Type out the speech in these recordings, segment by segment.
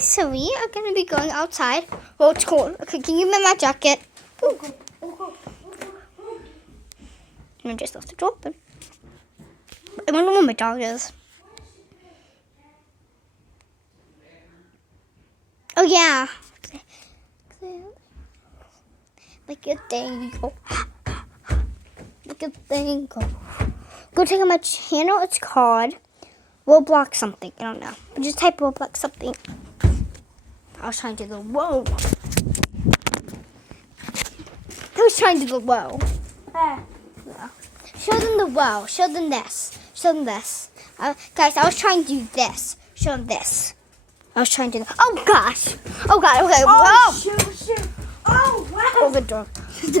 so we are going to be going outside. Oh, it's cold. Okay, can you give me my jacket? Okay. I just left the door open. I wonder where my dog is. Oh, yeah. Like a thing. Like a thing. Go check out my channel. It's called Roblox something. I don't know. But just type Roblox something. I was trying to do the whoa. I was trying to do the whoa. Show them the whoa. Show them this. Show them this. Guys, I was trying to do this. Show them this. I was trying to do. Oh gosh. Oh god. Okay. Oh, Whoa. shoot. Oh, wow. Over the door. Get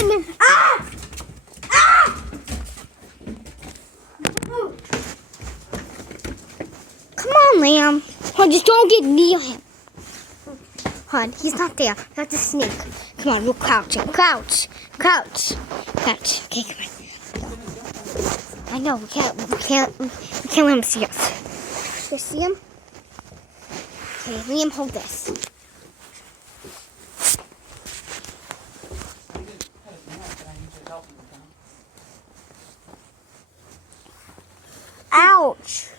in. Ah! Ah! Come on, Liam. Hold on, just don't get near him. Hold on, he's not there. We have to sneak. Come on, we're crouching. Crouch. Okay, come on. I know, we can't let him see us. Just see him? Okay, Liam, hold this. Ouch.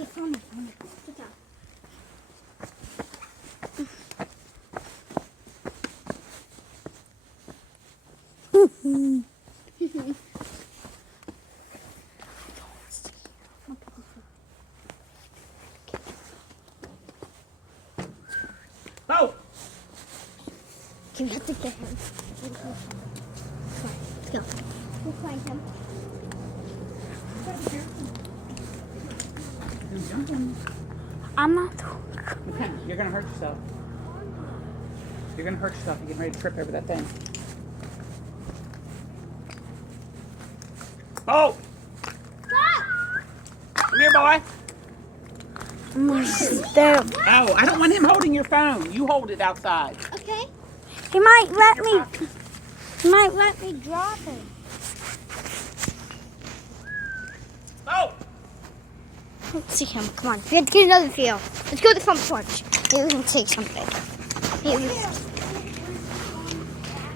Oh! Okay, we have to get him. Let's go. We'll find him. I'm not. McKenna, you're gonna hurt yourself. You're gonna hurt yourself. You're getting ready to trip over that thing. Oh! Come here, boy. There. Oh, I don't want him holding your phone. You hold it outside. Okay. He might let me. He might let me drop it. Oh! Let's see him. Come on. We have to get another field. Let's go to the front porch. Maybe we can take something. Maybe.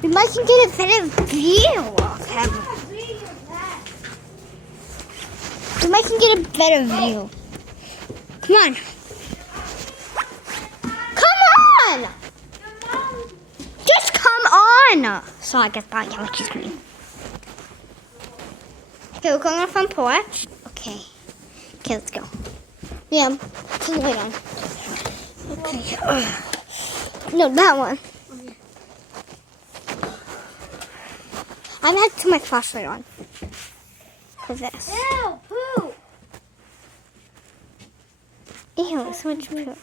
We might can get a better view of him. We might can get a better view. Come on. Come on! Just come on! So I guess that galaxy's green. Okay, we're going on the front porch. Okay. Okay, let's go. Yeah, turn the light on. Okay. No, that one. I'm going to turn my flashlight on. For this. Ew, poo! Ew, so much poo.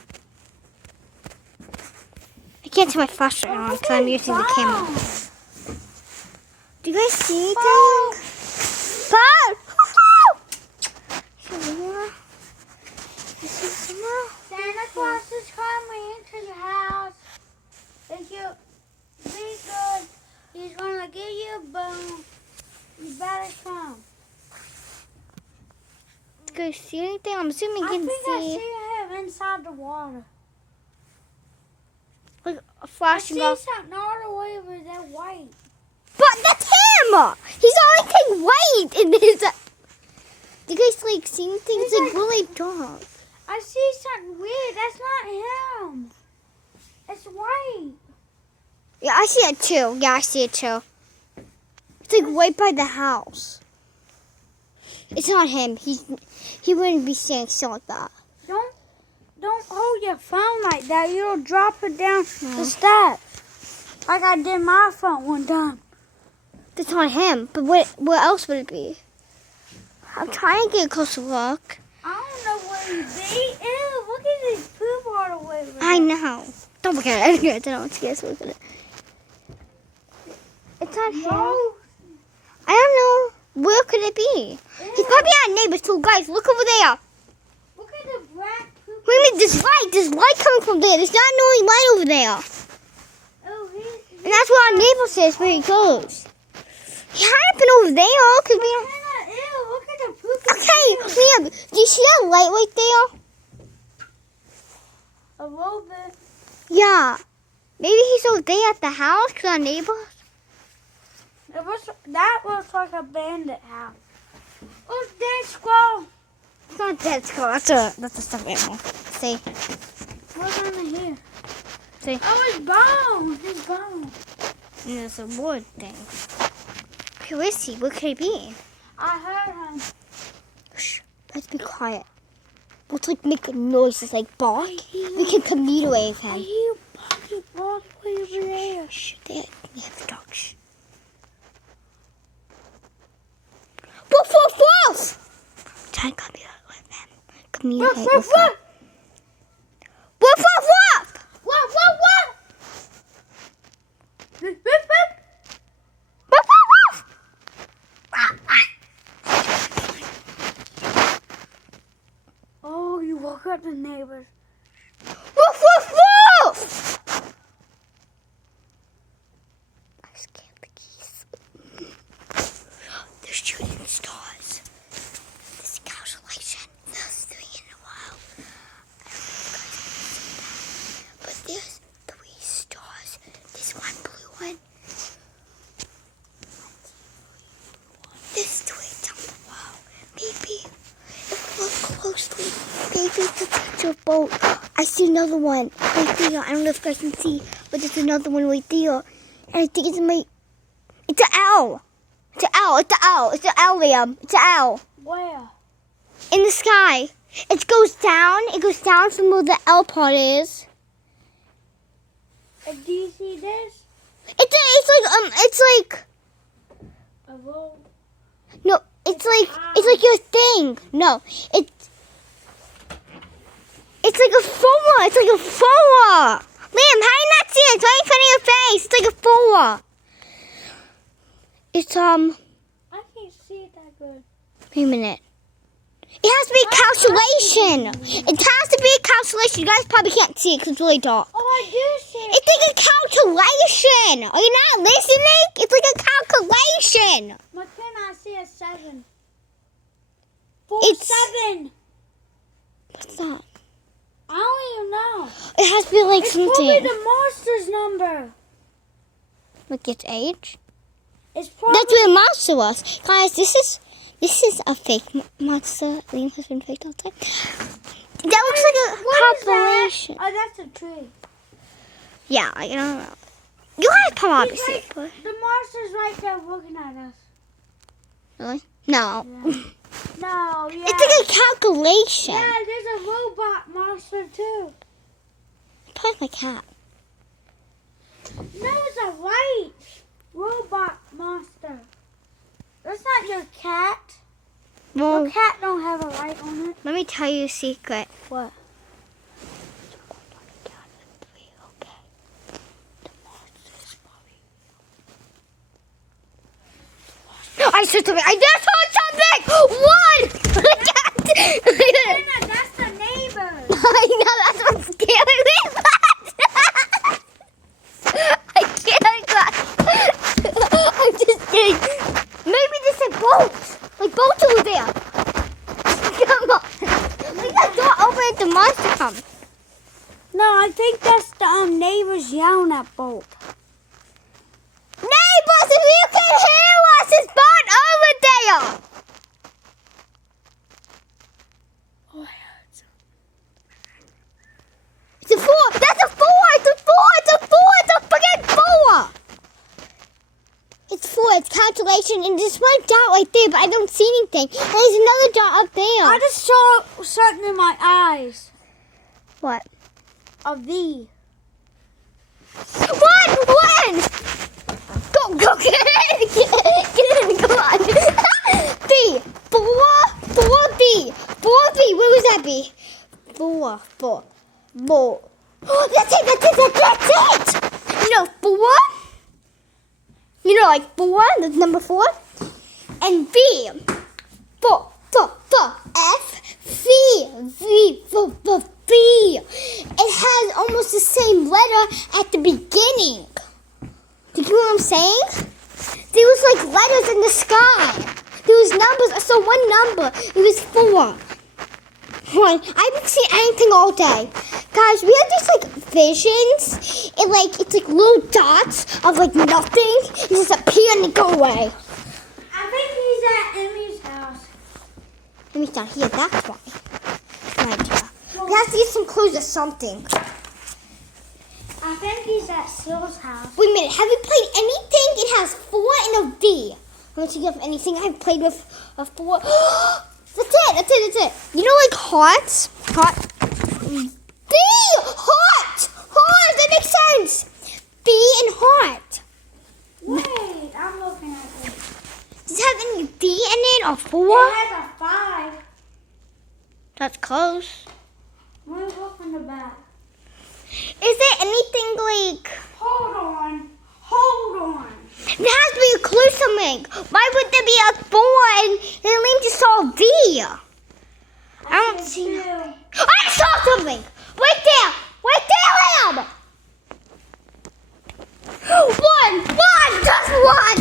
I can't turn my flashlight on because I'm using the camera. Do you guys see anything? Bob! Santa Claus is coming to your house. If you be good, he's gonna give you a bone. You better come. Do you guys see anything? I'm assuming you can I see. see him inside the water. Like a I flashing see off. something all the way over there white. But that's him! He's always like white in his. Do you guys like see anything? It's like really dark. I see something weird. That's not him. It's white. Yeah, I see it too. Yeah, I see it too. It's like right by the house. It's not him. He wouldn't be staying still like that. Don't hold your phone like that. You'll drop it down the steps. Like I did my phone one time. That's not him. But what else would it be? I'm trying to get a closer look. I don't know where he be. Ew, look at this poop all the way over there. I know. Don't look at it. I don't want you guys to look at it. It's not him. No. I don't know. Where could it be? He's probably our neighbors too. Guys, look over there. Look at the black poop. What do you mean there's light coming from there? There's not no light over there. Oh, And that's where our neighbor says where he goes. He had been over there because we don't. Ew, look at the poop. Okay, Liam, do you see that light right there? A little bit. Yeah. Maybe he's over there at the house because our neighbors. That was like a bandit house. Oh, dead squirrel. It's not dead squirrel. That's a stuffed animal. See? What's under here? See? Oh, his bones. His bones. And there's a wood thing. Who is he? What could he be? I heard him. Shh. Let's be quiet. Let's like make noises like bark. We can communicate with I him. hear you barking all the way over there. Shh. We have a dog. Shh. Woof woof woof! Try to communicate with him. Woof woof woof! What? Woof, woof. Woof woof woof! Oh, you woke up the neighbors. Woof woof woof! I scared the geese. They're shooting stars. This calculation, first three in a while. I don't know if you guys can see that. But there's 3 stars. There's one blue one. There's 3 down the wall. Maybe if we look closely, maybe it's a picture of boat. I see another one right there. I don't know if you guys can see, but there's another one right there. And I think it's it's an owl. It's an owl. It's an owl. It's an owl, Liam. It's an owl. Where? In the sky. It goes down. It goes down from where the L part is. Do you see this? It's like A little. no. It's like your thing. No. It's like a four. It's like a four. Liam, how do you not see it? It's right in front of your face. It's like a four. It's I can't see it that good. Wait a minute. It has to be a calculation. It has to be a calculation. You guys probably can't see it because it's really dark. Oh, I do see it. It's like a calculation. Are you not listening? It's like a calculation. What can I see a 7? 4, It's- 7. What's that? I don't even know. It has to be like It's something. probably the monster's number. Like its age. It's probably. That's what a monster was. Guys, this is a fake monster. Liam has been faked all the time. That looks like a What is compilation. that? Oh, that's a tree. Yeah, I don't know. You guys come on to He's see like- it, but The monster's right there looking at us. really? No. Yeah. No, yeah. It's like a calculation. Yeah, there's a robot monster too. Probably my cat. No, it's a white robot monster. That's not your cat. Well, Your cat don't have a light on it. let me tell you a secret. What? I saw something. I just saw something. One. Anna, that's the neighbor. I know that's what's scaring me. I can't. I'm just kidding. Maybe this is boats. Like boats over there. Come on. Leave that door open if the monster comes. No, I think that's the neighbors yelling at both. Neighbors, if you can hear us, it's boat over there. Oh, I heard something. It's a 4. That's a 4. It's a 4. It's a 4. It's a freaking 4. It's 4. It's calculation. And there's one dot right there, but I don't see anything. And there's another dot up there. I just saw something in my eyes. What? A V. One. Go. Get in. Come on. B. 4 B. 4 B. Where was that B? 4. Oh, that's it. You know, 4. You know, like 4. That's number 4. And B. 4. F. V. B. It has almost the same letter at the beginning. Do you get what I'm saying? There was like letters in the sky. There was numbers. I saw one number. It was 4. One, I haven't seen anything all day. Guys, we had these like visions. And like it's like little dots of like nothing. It just appear and they go away. I think he's at Emmy's house. Emmy's down here, that's why. My idea. We have to get some clues or something. I think he's at Sill's house. Wait a minute, have you played anything? It has 4 and a V. Let's see if anything I've played with a 4. That's it. You know like hot? B! Hot! Hot! That makes sense! B and hot. Wait, I'm looking at it. Does it have any D in it or 4? It has a 5. That's close. Let me look in the back. Is there anything like... Hold on. There has to be a clue something. Why would there be a 4 and the name just saw V? I don't see two. nothing. I saw something! Right there, Liam! One! Just one!